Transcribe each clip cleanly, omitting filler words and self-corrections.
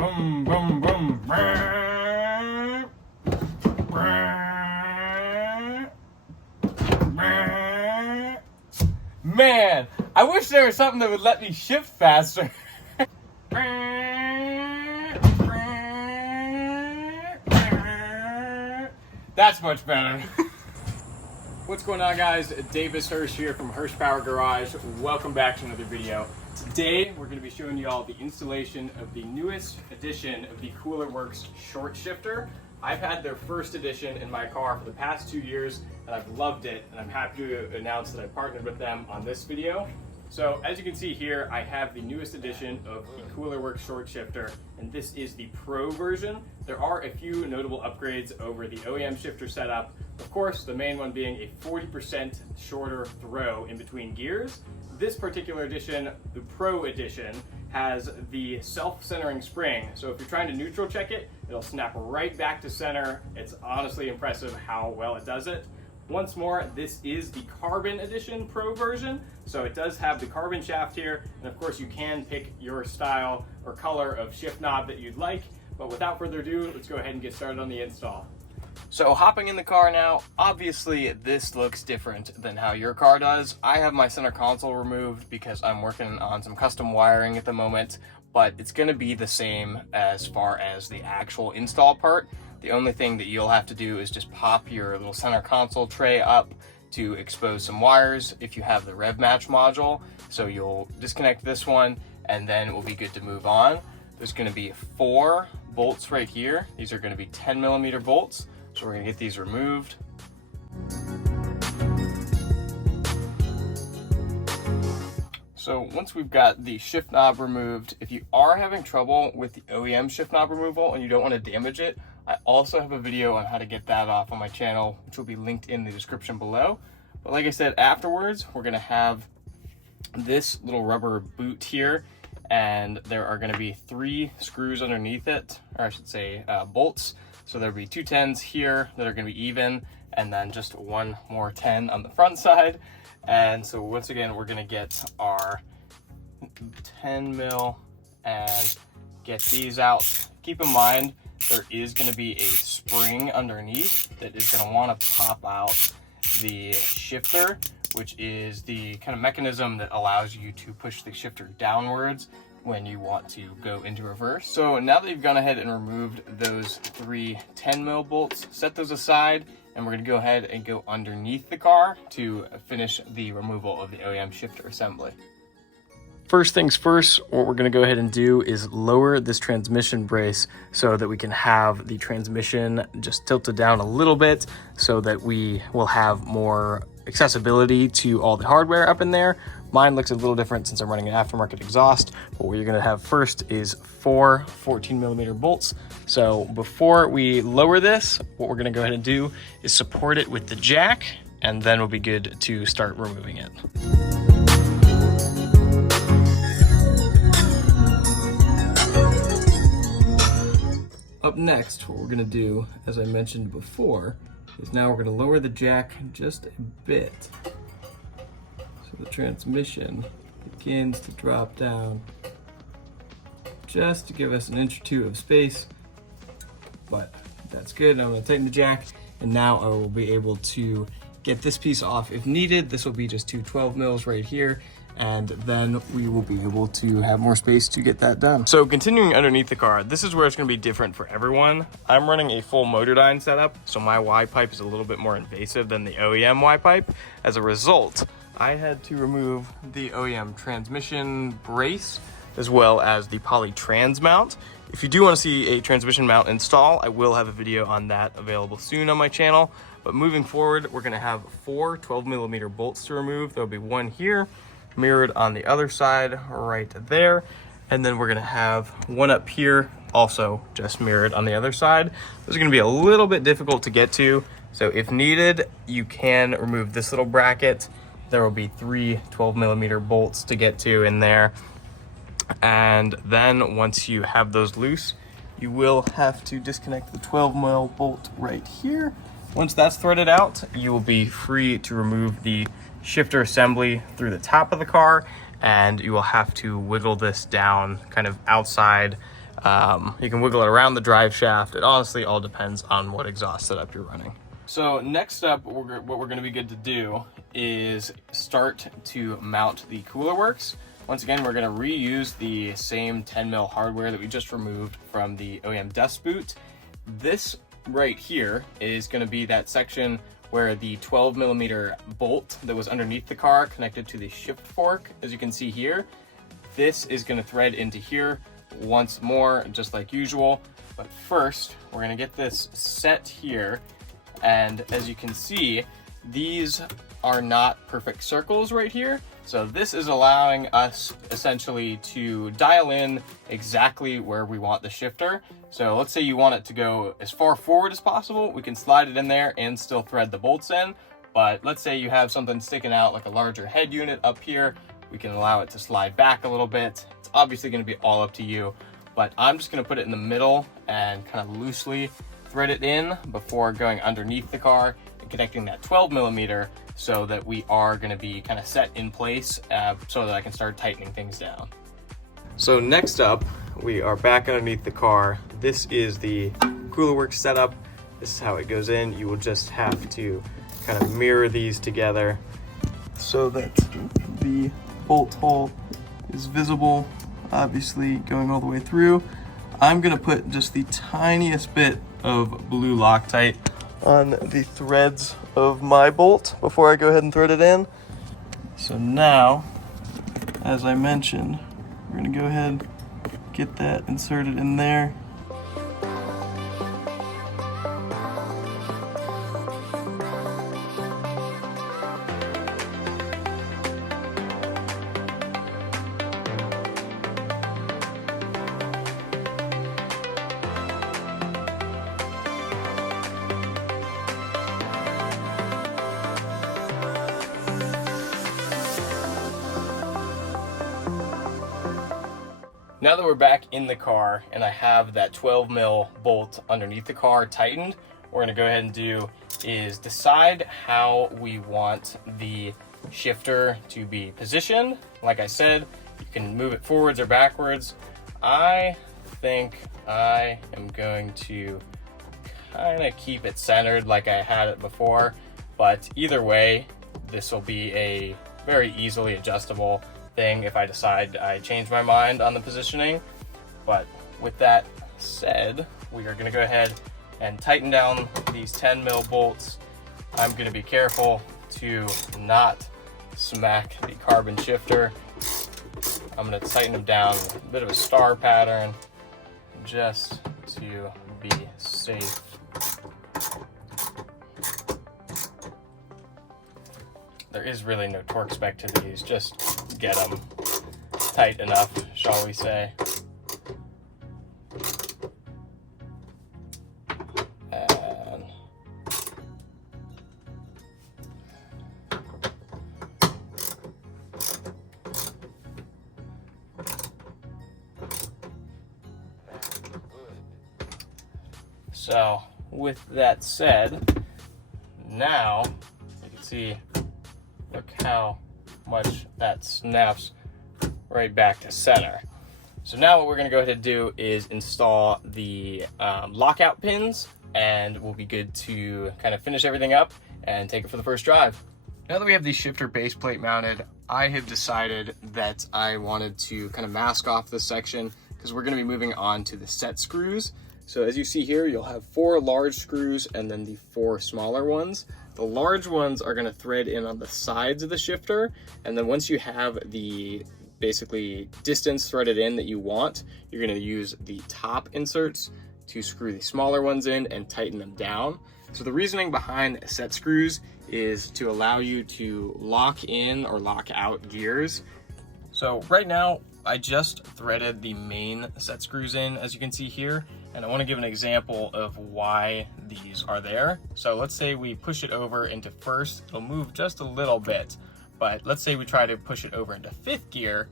Boom, boom, boom. Man, I wish there was something that would let me shift faster. That's much better. What's going on, guys? Davis Hirsch here from Hirsch Power Garage. Welcome back to another video. Today we're going to be showing you all the installation of the newest edition of the Coolerworx short shifter. I've had their first edition in my car for the past 2 years and I've loved it, and I'm happy to announce that I partnered with them on this video. So as you can see here, I have the newest edition of the Coolerworx short shifter, and this is the Pro version. There are a few notable upgrades over the OEM shifter setup. Of course, the main one being a 40% shorter throw in between gears. This particular edition, the Pro edition, has the self-centering spring. So if you're trying to neutral check it, it'll snap right back to center. It's honestly impressive how well it does it. Once more, this is the Carbon Edition Pro version, so it does have the carbon shaft here, and of course you can pick your style or color of shift knob that you'd like, but without further ado, let's go ahead and get started on the install. So hopping in the car now, obviously this looks different than how your car does. I have my center console removed because I'm working on some custom wiring at the moment, but it's gonna be the same as far as the actual install part. The only thing that you'll have to do is just pop your little center console tray up to expose some wires if you have the rev match module. So you'll disconnect this one and then we'll be good to move on. There's gonna be 4 bolts right here. These are gonna be 10mm bolts. So we're gonna get these removed. So once we've got the shift knob removed, if you are having trouble with the OEM shift knob removal and you don't want to damage it, I also have a video on how to get that off on my channel, which will be linked in the description below. But like I said, afterwards, we're gonna have this little rubber boot here, and there are gonna be 3 screws underneath it, or I should say bolts. So there'll be 2 10s here that are gonna be even, and then just 1 more 10 on the front side. And so once again, we're gonna get our 10mm and get these out. Keep in mind, there is gonna be a spring underneath that is gonna wanna pop out the shifter, which is the kind of mechanism that allows you to push the shifter downwards when you want to go into reverse. So now that you've gone ahead and removed those 3 10mm bolts, set those aside, and we're gonna go ahead and go underneath the car to finish the removal of the OEM shifter assembly. First things first, what we're gonna go ahead and do is lower this transmission brace so that we can have the transmission just tilted down a little bit so that we will have more accessibility to all the hardware up in there. Mine looks a little different since I'm running an aftermarket exhaust, but what you're gonna have first is 4 14mm bolts. So before we lower this, what we're gonna go ahead and do is support it with the jack, and then we'll be good to start removing it. Up next, what we're gonna do, as I mentioned before, is now we're gonna lower the jack just a bit. So the transmission begins to drop down just to give us an inch or 2 of space, but that's good. I'm gonna tighten the jack, and now I will be able to get this piece off if needed. This will be just 2 12mm right here, and then we will be able to have more space to get that done. So continuing underneath the car, this is where it's gonna be different for everyone. I'm running a full Motordyne setup, so my Y pipe is a little bit more invasive than the OEM Y pipe. As a result, I had to remove the OEM transmission brace as well as the poly trans mount. If you do want to see a transmission mount install, I will have a video on that available soon on my channel. But moving forward, we're gonna have 4 12mm bolts to remove. There'll be 1 here, mirrored on the other side right there. And then we're gonna have 1 up here, also just mirrored on the other side. This is gonna be a little bit difficult to get to. So if needed, you can remove this little bracket. There will be 3 12mm bolts to get to in there. And then once you have those loose, you will have to disconnect the 12mm bolt right here. Once that's threaded out, you will be free to remove the shifter assembly through the top of the car, and you will have to wiggle this down kind of outside You can wiggle it around the drive shaft. It honestly all depends on what exhaust setup you're running. So next up, what we're going to be good to do is start to mount the Coolerworx. Once again, we're going to reuse the same 10mm hardware that we just removed from the OEM dust boot. This right here is going to be that section where the 12mm bolt that was underneath the car connected to the shift fork, as you can see here. This is going to thread into here once more, just like usual. But first, we're going to get this set here. And as you can see, these are not perfect circles right here. So this is allowing us essentially to dial in exactly where we want the shifter. So let's say you want it to go as far forward as possible. We can slide it in there and still thread the bolts in. But let's say you have something sticking out like a larger head unit up here. We can allow it to slide back a little bit. It's obviously going to be all up to you, but I'm just going to put it in the middle and kind of loosely thread it in before going underneath the car and connecting that 12mm so that we are going to be kind of set in place so that I can start tightening things down. So next up, we are back underneath the car. This is the Coolerworx setup. This is how it goes in. You will just have to kind of mirror these together so that the bolt hole is visible, obviously going all the way through. I'm gonna put just the tiniest bit of blue Loctite on the threads of my bolt before I go ahead and thread it in. So now, as I mentioned, we're gonna go ahead, get that inserted in there. Now that we're back in the car and I have that 12mm bolt underneath the car tightened, what we're gonna go ahead and do is decide how we want the shifter to be positioned. Like I said, you can move it forwards or backwards. I think I am going to kind of keep it centered like I had it before, but either way, this will be a very easily adjustable thing if I decide I change my mind on the positioning. But with that said, we are going to go ahead and tighten down these 10mm bolts. I'm going to be careful to not smack the carbon shifter. I'm going to tighten them down with a bit of a star pattern just to be safe. There is really no torque spec to these, just get them tight enough, shall we say. And so with that said, now you can see, look how much that snaps right back to center. So now what we're going to go ahead and do is install the lockout pins, and we'll be good to kind of finish everything up and take it for the first drive. Now that we have the shifter base plate mounted, I have decided that I wanted to kind of mask off this section because we're going to be moving on to the set screws. So as you see here, you'll have 4 large screws and then the 4 smaller ones. The large ones are going to thread in on the sides of the shifter, and then once you have the basically distance threaded in that you want, you're going to use the top inserts to screw the smaller ones in and tighten them down. So the reasoning behind set screws is to allow you to lock in or lock out gears. So right now I just threaded the main set screws in, as you can see here, and I want to give an example of why these are there. So let's say we push it over into first, it'll move just a little bit, but let's say we try to push it over into 5th gear,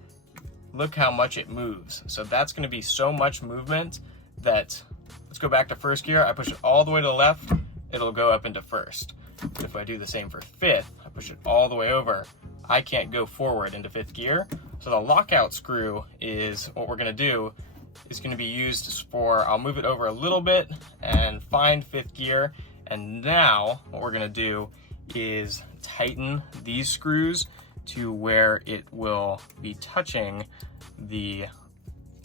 look how much it moves. So that's going to be so much movement that, let's go back to 1st gear, I push it all the way to the left, it'll go up into 1st. If I do the same for 5th, I push it all the way over, I can't go forward into 5th gear. So the lockout screw is what we're going to do is going to be used for, I'll move it over a little bit and find 5th gear. And now what we're going to do is tighten these screws to where it will be touching the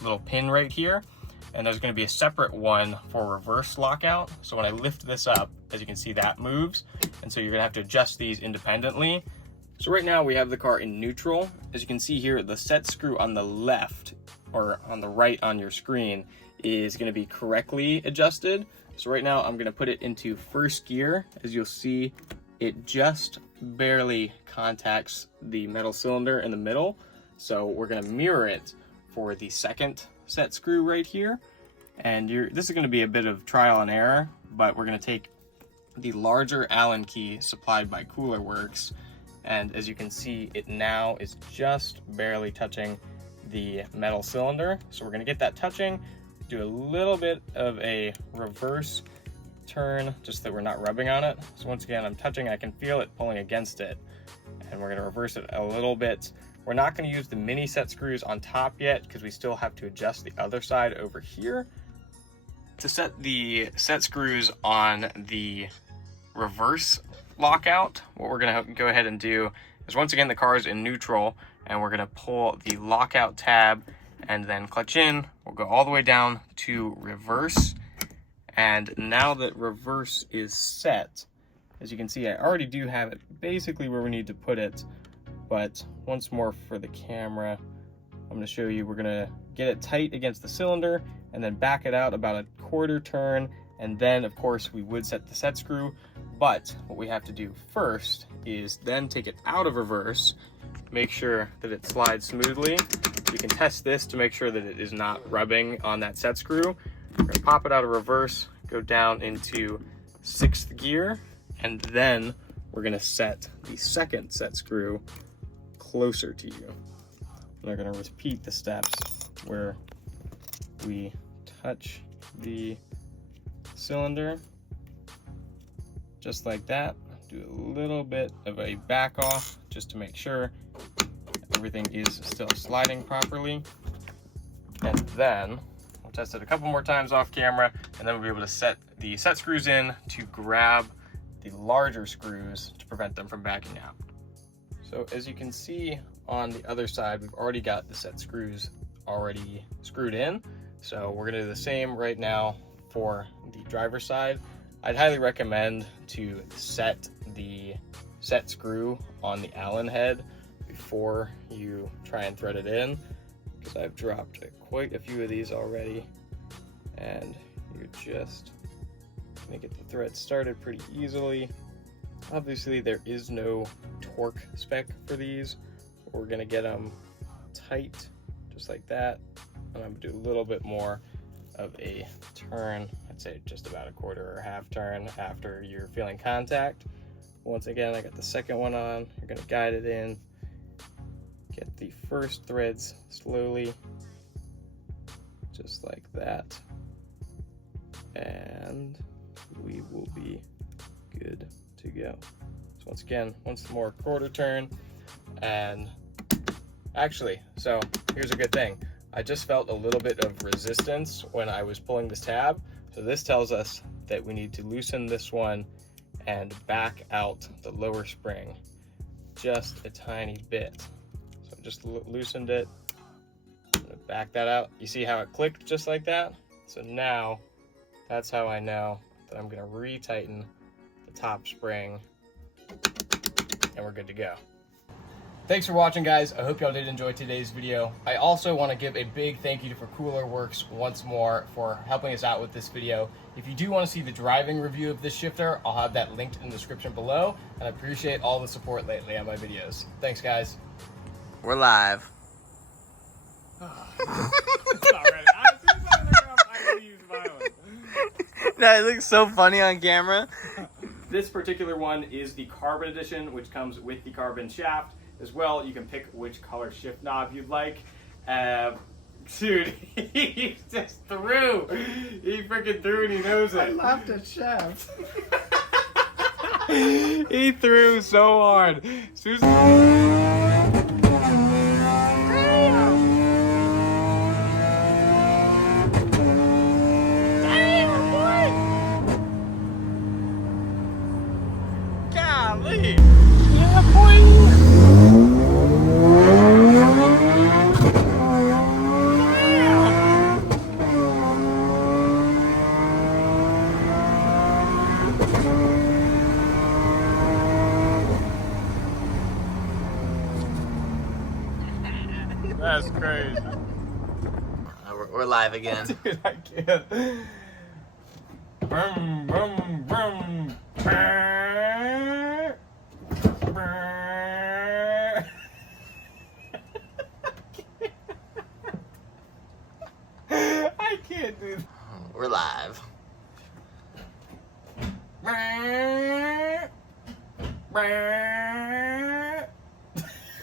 little pin right here. And there's going to be a separate one for reverse lockout. So when I lift this up, as you can see, that moves. And so you're going to have to adjust these independently. So right now we have the car in neutral. As you can see here, the set screw on the left or on the right on your screen is going to be correctly adjusted. So right now I'm going to put it into 1st gear. As you'll see, it just barely contacts the metal cylinder in the middle. So we're going to mirror it for the 2nd set screw right here. And this is going to be a bit of trial and error, but we're going to take the larger Allen key supplied by Coolerworx. And as you can see, it now is just barely touching the metal cylinder. So we're going to get that touching, do a little bit of a reverse turn just that we're not rubbing on it. So once again, I'm touching, I can feel it pulling against it, and we're going to reverse it a little bit. We're not going to use the mini set screws on top yet because we still have to adjust the other side over here. To set the set screws on the reverse lockout, what we're going to go ahead and do is, once again, the car is in neutral, and we're going to pull the lockout tab and then clutch in. We'll go all the way down to reverse. And now that reverse is set, as you can see, I already do have it basically where we need to put it. But once more for the camera, I'm going to show you, we're going to get it tight against the cylinder and then back it out about a 1/4 turn. And then, of course, we would set the set screw. But what we have to do first is then take it out of reverse, make sure that it slides smoothly. You can test this to make sure that it is not rubbing on that set screw. We're going to pop it out of reverse, go down into 6th gear, and then we're going to set the 2nd set screw closer to you. And we're going to repeat the steps where we touch the cylinder just like that. Do a little bit of a back off just to make sure everything is still sliding properly. And then we'll test it a couple more times off camera, and then we'll be able to set the set screws in to grab the larger screws to prevent them from backing out. So as you can see on the other side, we've already got the set screws already screwed in. So we're gonna do the same right now for the driver's side. I'd highly recommend to set the set screw on the Allen head before you try and thread it in, because I've dropped quite a few of these already, and you're just gonna get the thread started pretty easily. Obviously there is no torque spec for these. We're gonna get them tight just like that, and I'm gonna do a little bit more of a turn. I'd say just about a 1/4 or 1/2 turn after you're feeling contact. Once again, I got the 2nd one on. You're gonna guide it in, get the first threads slowly, just like that, and we will be good to go. So once again, once more 1/4 turn. And actually, so here's a good thing. I just felt a little bit of resistance when I was pulling this tab. So this tells us that we need to loosen this one and back out the lower spring just a tiny bit. So just loosened it, I'm gonna back that out. You see how it clicked just like that? So now that's how I know that I'm gonna re-tighten the top spring, and we're good to go. Thanks for watching, guys. I hope y'all did enjoy today's video. I also want to give a big thank you for Coolerworx once more for helping us out with this video. If you do want to see the driving review of this shifter, I'll have that linked in the description below, and I appreciate all the support lately on my videos. Thanks, guys. We're live. No, it looks so funny on camera. This particular one is the Carbon Edition, which comes with the carbon shaft. As well, you can pick which color shift knob you'd like. Dude, he just threw. He freaking threw and he knows it. I laughed at shaft. He threw so hard. Susan. live again. Dude, I can't. Brum, brum, brum. I can't do that. We're live.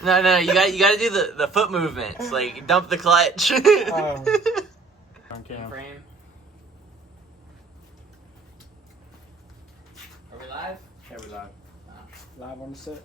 No, you gotta do the foot movements, like dump the clutch. On camera. Frame. Are we live? Yeah, we're live. Live on the set.